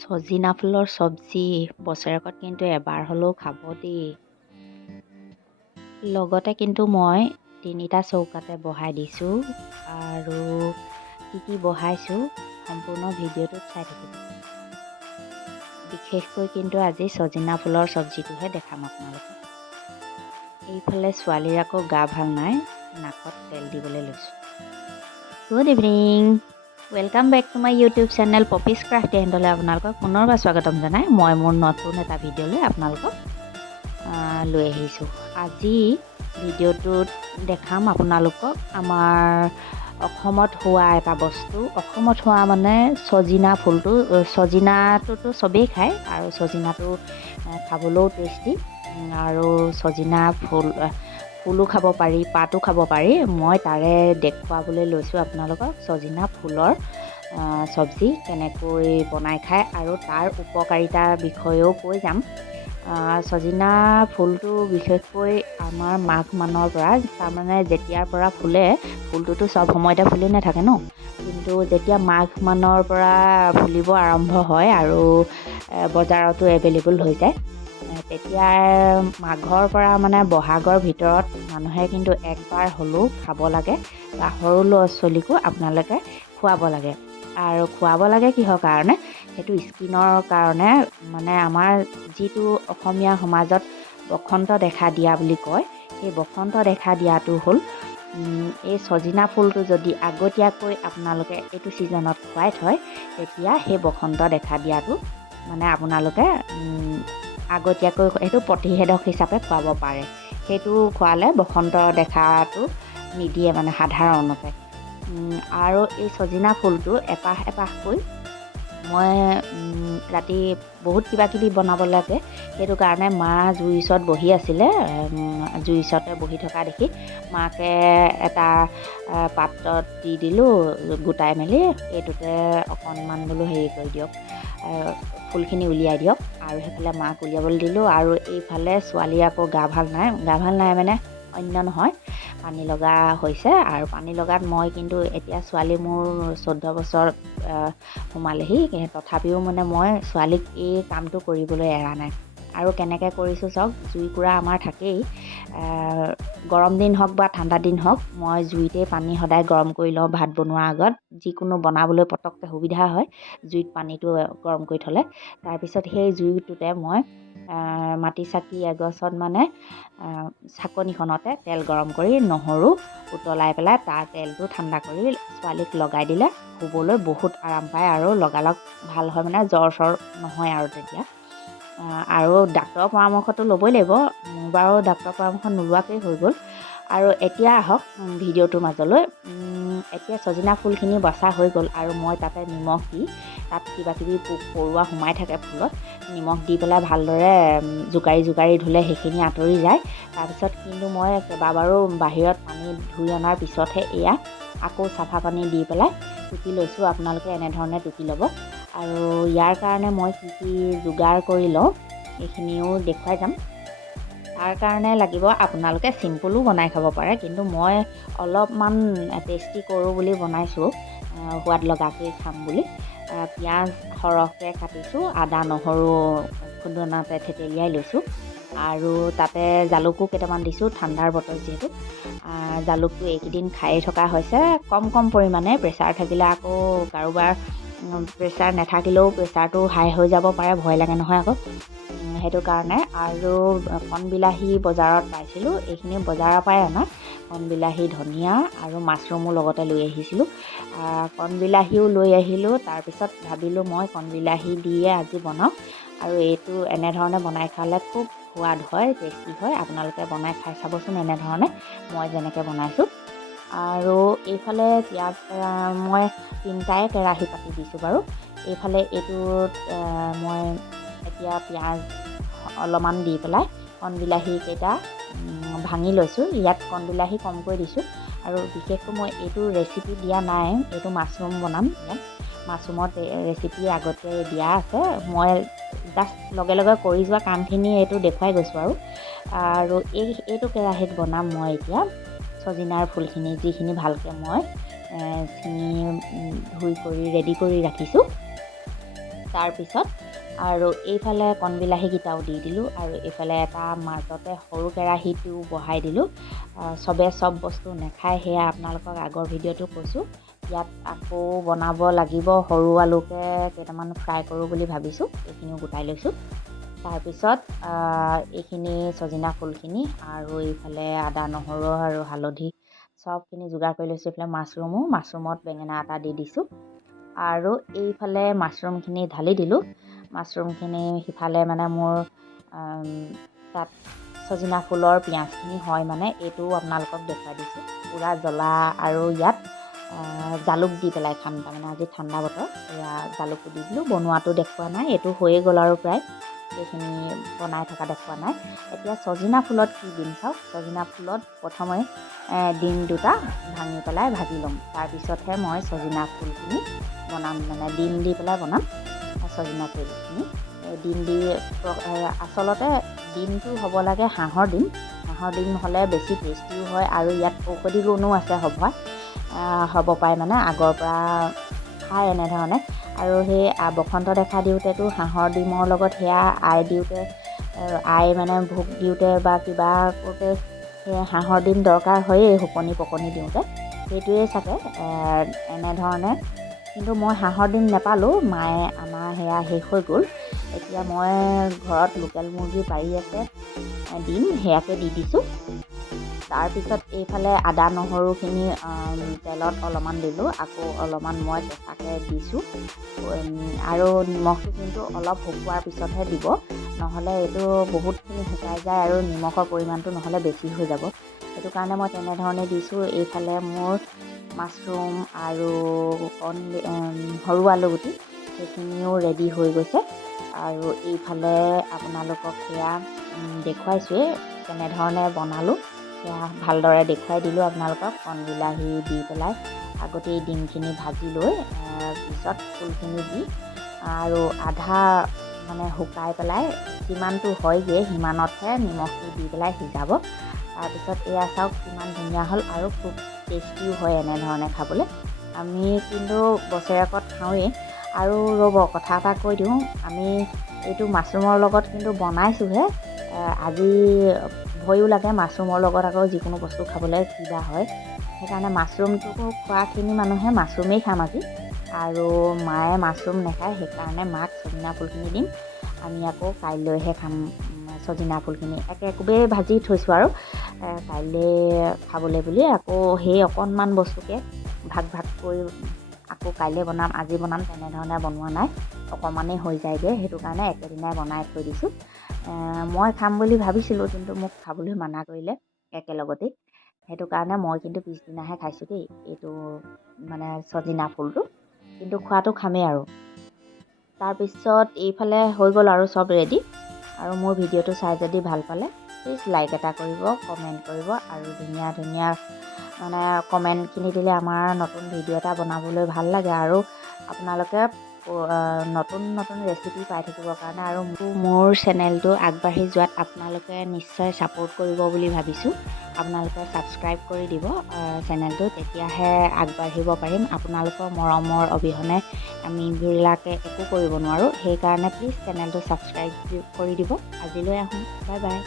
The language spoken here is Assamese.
ছজিনা ফুলৰ চব্জি বছৰেকত কিন্তু এবাৰ হ'লেও খাব দেই। লগতে কিন্তু মই ৩টা চৌকাতে বহাই দিছোঁ আৰু কি বহাইছোঁ সম্পূৰ্ণ ভিডিঅ'টোত চাই থাকিব। বিশেষকৈ কিন্তু আজি ছজিনা ফুলৰ চব্জিটোহে দেখাম আপোনালোকক। এইফালে ছোৱালীৰ আকৌ গা ভাল নাই, নাকত তেল দিবলৈ লৈছোঁ। Good evening, welcome back to my YouTube channel Poppy's Craft এণ্ডলৈ আপোনালোকক পুনৰবাৰ স্বাগতম জনাই মই মোৰ নতুন এটা ভিডিঅ'লৈ আপোনালোকক লৈ আহিছোঁ। আজি ভিডিঅ'টোত দেখাম আপোনালোকক আমাৰ অসমত হোৱা এটা বস্তু। অসমত হোৱা মানে ছজিনা ফুলটো। ছজিনাটোতো চবেই খায় আৰু ছজিনাটো খাবলৈও টেষ্টি আৰু ছজিনা ফুলো খাব পাৰি, পাতো খাব পাৰি। মই তাৰে দেখুৱাবলৈ লৈছোঁ আপোনালোকক ছজিনা ফুলৰ চব্জি কেনেকৈ বনাই খায় আৰু তাৰ উপকাৰিতাৰ বিষয়েও কৈ যাম। ছজিনা ফুলটো বিশেষকৈ আমাৰ মাঘ মানৰ পৰা, তাৰমানে যেতিয়াৰ পৰা ফুলে, ফুলটোতো চব সময়তে ফুলি নাথাকে ন, কিন্তু যেতিয়া মাঘ মানৰ পৰা ফুলিব আৰম্ভ হয় আৰু বজাৰতো এভেইলেবল হৈ যায়, তেতিয়া মাঘৰ পৰা মানে বহাগৰ ভিতৰত মানুহে কিন্তু একবাৰ হ'লেও খাব লাগে বা সৰু ল'ৰা ছোৱালীকো আপোনালোকে খুৱাব লাগে। আৰু খুৱাব লাগে কিহৰ কাৰণে? সেইটো স্কিনৰ কাৰণে। মানে আমাৰ যিটো অসমীয়া সমাজত বসন্ত দেখা দিয়া বুলি কয়, সেই বসন্ত দেখা দিয়াটো হ'ল এই ছজিনা ফুলটো যদি আগতীয়াকৈ আপোনালোকে এইটো ছিজনত খুৱাই থয়, তেতিয়া সেই বসন্ত দেখা দিয়াটো মানে আপোনালোকে আগতীয়াকৈ সেইটো প্ৰতিষেধক হিচাপে খুৱাব পাৰে। সেইটো খোৱালে বসন্ত দেখাটো নিদিয়ে মানে সাধাৰণতে। আৰু এই ছজিনা ফুলটো এপাহ এপাহকৈ মই ৰাতি বহুত কিবাকিবি বনাব লাগে, সেইটো কাৰণে মা জুইৰ ওচৰত বহি আছিলে। জুইৰ ওচৰতে বহি থকা দেখি মাকে এটা পাত্ৰত দি দিলোঁ গোটাই মেলি, এইটোতে অকণমান বোলো হেৰি কৰি দিয়ক, ফুলখিনি উলিয়াই দিয়ক। আৰু সেইফালে মাক উলিয়াবলৈ দিলোঁ। আৰু এইফালে ছোৱালীৰ আকৌ গা ভাল নাই মানে অন্য নহয়, পানী লগা হৈছে। আৰু পানী লগাত মই কিন্তু এতিয়া ছোৱালী মোৰ 14 বছৰ সোমালেহি, তথাপিও মানে মই ছোৱালীক এই কামটো কৰিবলৈ এৰা নাই। আৰু কেনেকৈ কৰিছোঁ চাওক, জুইকুৰা আমাৰ থাকেই। গৰম দিন হওক বা ঠাণ্ডা দিন হওক, মই জুইতে পানী সদায় গৰম কৰি লওঁ। ভাত বনোৱাৰ আগত যিকোনো বনাবলৈ পটককৈ সুবিধা হয় জুইত পানীটো গৰম কৰি থ'লে। তাৰপিছত সেই জুইটোতে মই মাটি চাকি এগছত মানে চাকনিখনতে তেল গৰম কৰি নহৰু উতলাই পেলাই তাৰ তেলটো ঠাণ্ডা কৰি ছোৱালীক লগাই দিলে শুবলৈ বহুত আৰাম পায় আৰু লগালগ ভাল হয়, মানে জ্বৰ চৰ নহয় আৰু তেতিয়া। আৰু ডাক্তৰৰ পৰামৰ্শটো ল'বই লাগিব। মোৰ বাৰু ডাক্তৰৰ পৰামৰ্শ নোলোৱাকৈ হৈ গ'ল। আৰু এতিয়া আহক ভিডিঅ'টোৰ মাজলৈ। এতিয়া ছজিনা ফুলখিনি বচা হৈ গ'ল আৰু মই তাতে নিমখ দি, তাত কিবাকিবি পোক পৰুৱা সোমাই থাকে ফুলত, নিমখ দি পেলাই ভালদৰে জোকাৰি ধুলে সেইখিনি আঁতৰি যায়। তাৰপিছত কিন্তু মই কেইবাবাৰো বাহিৰত পানী ধুই অনাৰ পিছতহে এয়া আকৌ চাফা পানী দি পেলাই টুকি লৈছোঁ। আপোনালোকে এনেধৰণে টুকি ল'ব। আৰু ইয়াৰ কাৰণে মই কি যোগাৰ কৰি লওঁ এইখিনিও দেখুৱাই যাম। তাৰ কাৰণে লাগিব, আপোনালোকে চিম্পুলো বনাই খাব পাৰে, কিন্তু মই অলপমান টেষ্টি কৰোঁ বুলি বনাইছোঁ, সোৱাদ লগাকৈ খাম বুলি। পিঁয়াজ সৰহকৈ কাটিছোঁ, আদা নহৰু খুন্দনাতে থেতেলিয়াই লৈছোঁ, আৰু তাতে জালুকো কেইটামান দিছোঁ, ঠাণ্ডাৰ বতৰ যিহেতু। জালুকটো এইকেইদিন খায়ে থকা হৈছে কম পৰিমাণে। প্ৰেছাৰ থাকিলে আকৌ কাৰোবাৰ প্ৰেছাৰ নাথাকিলেও প্ৰেছাৰটো হাই হৈ যাব পাৰে, ভয় লাগে নহয় আকৌ, সেইটো কাৰণে। আৰু কণবিলাহী বজাৰত পাইছিলোঁ, এইখিনি বজাৰৰ পৰাই অনা। কণবিলাহী, ধনিয়া আৰু মাছৰুমো লগতে লৈ আহিছিলোঁ। কণবিলাহীও লৈ আহিলোঁ। তাৰপিছত ভাবিলোঁ মই কণবিলাহী দিয়ে আজি বনাওঁ, আৰু এইটো এনেধৰণে বনাই খালে খুব সোৱাদ হয়, টেষ্টি হয়। আপোনালোকে বনাই খাই চাবচোন এনেধৰণে মই যেনেকৈ বনাইছোঁ। আৰু এইফালে পিঁয়াজ মই 3টাই কেৰাহী পাতি দিছোঁ বাৰু। এইফালে এইটোত মই এতিয়া পিঁয়াজ অলপমান দি পেলাই কণবিলাহীকেইটা ভাঙি লৈছোঁ। ইয়াত কণবিলাহী কমকৈ দিছোঁ, আৰু বিশেষকৈ মই এইটো ৰেচিপি দিয়া নাই, এইটো মাছৰুম বনাম। ইয়াত মাছৰুমত ৰেচিপি আগতে দিয়া আছে, মই জাষ্ট লগে কৰি যোৱা কামখিনি এইটো দেখুৱাই গৈছোঁ আৰু এইটো কেৰাহীত বনাম মই এতিয়া ছজিনাৰ ফুলখিনি, যিখিনি ভালকৈ মই ছিঙি ধুই কৰি ৰেডি কৰি ৰাখিছোঁ। তাৰপিছত আৰু এইফালে কণবিলাহীকেইটাও দি দিলোঁ আৰু এইফালে এটা মাজতে সৰু কেৰাহীটো বহাই দিলোঁ। চবে চব বস্তু নাখায়, সেয়া আপোনালোকক আগৰ ভিডিঅ'টো কৈছোঁ। ইয়াত আকৌ বনাব লাগিব, সৰু আলুকে কেইটামান ফ্ৰাই কৰোঁ বুলি ভাবিছোঁ। এইখিনিও গোটাই লৈছোঁ। তাৰপিছত এইখিনি ছজিনা ফুলখিনি আৰু এইফালে আদা নহৰু আৰু হালধি চবখিনি যোগাৰ কৰি লৈছোঁ। এইফালে মাছৰুমত বেঙেনা এটা দি দিছোঁ আৰু এইফালে মাছৰুমখিনি ঢালি দিলোঁ। মাছৰুমখিনি সিফালে মানে মোৰ তাত ছজিনা ফুলৰ পিঁয়াজখিনি হয় মানে এইটো আপোনালোকক দেখুৱাই দিছোঁ। পূৰা জ্বলা আৰু ইয়াত জালুক দি পেলাই খাম, তাৰমানে আজি ঠাণ্ডা বতৰ। এয়া জালুকটো দি দিলোঁ। বনোৱাটো দেখুওৱা নাই, এইটো হৈয়ে গ'ল আৰু প্ৰায় সেইখিনি বনাই থকা দেখুওৱা নাই। এতিয়া ছজিনা ফুলত কি দিম চাওক। ছজিনা ফুলত প্ৰথমে ডিম দুটা ভাঙি পেলাই ভাজি ল'ম, তাৰপিছতহে মই ছজিনা ফুলখিনি বনাম, মানে ডিম দি পেলাই বনাম ছজিনা ফুলখিনি। ডিম দি আচলতে ডিমটো হ'ব লাগে হাঁহৰ ডিম হ'লে বেছি টেষ্টিও হয় আৰু ইয়াত ঔষধি গুণো আছে হ'ব পাৰে, মানে আগৰ পৰা খায় এনেধৰণে। আৰু সেই বসন্ত দেখা দিওঁতেতো হাঁহৰ ডিমৰ লগত সেয়া আই মানে ভোক দিওঁতে বা কিবা কৰোঁতে সেই হাঁহৰ ডিম দৰকাৰ হয়েই, পকনি দিওঁতে। সেইটোৱে চাগে এনেধৰণে। কিন্তু মই হাঁহৰ ডিম নাপালোঁ, মায়ে আমাৰ সেয়া শেষ হৈ গ'ল। এতিয়া মই ঘৰত লোকেল মুৰ্গী পাৰি আছে ডিম, সেয়াকে দি দিছোঁ। তাৰপিছত এইফালে আদা নহৰুখিনি তেলত অলপমান দিলোঁ, আকৌ অলপমান মই কেঁচাকৈ দিছোঁ। আৰু নিমখটো কিন্তু অলপ শুকোৱাৰ পিছতহে দিব, নহ'লে এইটো বহুতখিনি শুকাই যায় আৰু নিমখৰ পৰিমাণটো নহ'লে বেছি হৈ যাব। সেইটো কাৰণে মই তেনেধৰণে দিছোঁ। এইফালে মোৰ মাছৰুম আৰু সৰু আলুগুটি সেইখিনিও ৰেডি হৈ গৈছে। আৰু এইফালে আপোনালোকক সেয়া দেখুৱাইছোঁৱেই কেনেধৰণে বনালোঁ, সেয়া ভালদৰে দেখুৱাই দিলোঁ আপোনালোকক। কণবিলাহী দি পেলাই আগতেই ডিমখিনি ভাজি লৈ পিছত ফুলখিনি দি আৰু আধা মানে শুকাই পেলাই যিমানটো হয়গৈ সিমানতহে নিমখটো দি পেলাই সিজাব। তাৰপিছত এয়া চাওক কিমান ধুনীয়া হ'ল আৰু খুব টেষ্টিও হয় এনেধৰণে খাবলৈ। আমি কিন্তু বছৰেকত খাওঁৱেই। আৰু ৰ'ব, কথা এটা কৈ দিওঁ, আমি এইটো মাছৰুমৰ লগত কিন্তু বনাইছোঁহে। আজি ভয়ো লাগে মাছৰুমৰ লগত আকৌ যিকোনো বস্তু খাবলৈ কিবা হয়, সেইকাৰণে মাছৰুমটো খোৱাখিনি মানুহে মাছৰুমেই খাম আজি। আৰু মায়ে মাছৰুম নাখায়, সেইকাৰণে মাক ছজিনা ফুলখিনি দিম। আমি আকৌ কাইলৈহে খাম ছজিনা ফুলখিনি। একোবেই ভাজি থৈছোঁ আৰু কাইলৈ খাবলৈ বুলি। আকৌ সেই অকণমান বস্তুকে ভাগ কৰি আকৌ কাইলৈ বনাম, আজি বনাম তেনেধৰণে বনোৱা নাই। অকণমানেই হৈ যায়গৈ, সেইটো কাৰণে একেদিনাই বনাই থৈ দিছোঁ। মই খাম বুলি ভাবিছিলোঁ, কিন্তু মোক খাবলৈ মানা কৰিলে একেলগতেই। সেইটো কাৰণে মই কিন্তু পিছদিনাহে খাইছোঁ দেই, এইটো মানে ছজিনা ফুলটো। কিন্তু খোৱাটো খামেই আৰু। তাৰপিছত এইফালে হৈ গ'ল আৰু চব ৰেডি। আৰু মোৰ ভিডিঅ'টো চাই যদি ভাল পালে প্লিজ লাইক এটা কৰিব, কমেণ্ট কৰিব। আৰু ধুনীয়া মানে কমেণ্টখিনি দিলে আমাৰ নতুন ভিডিঅ' এটা বনাবলৈ ভাল লাগে আৰু আপোনালোকে নতুন ৰেচিপি পাই থাকিবৰ কাৰণে আৰু মোৰ চেনেলটো আগবাঢ়ি যোৱাত আপোনালোকে নিশ্চয় ছাপোৰ্ট কৰিব বুলি ভাবিছোঁ। আপোনালোকে ছাবস্ক্ৰাইব কৰি দিব চেনেলটো, তেতিয়াহে আগবাঢ়িব পাৰিম। আপোনালোকৰ মৰমৰ অবিহনে আমিবিলাকে একো কৰিব নোৱাৰোঁ। সেইকাৰণে প্লিজ চেনেলটো ছাবস্ক্ৰাইব কৰি দিব। আজিলৈ আহোঁ, বাই বাই।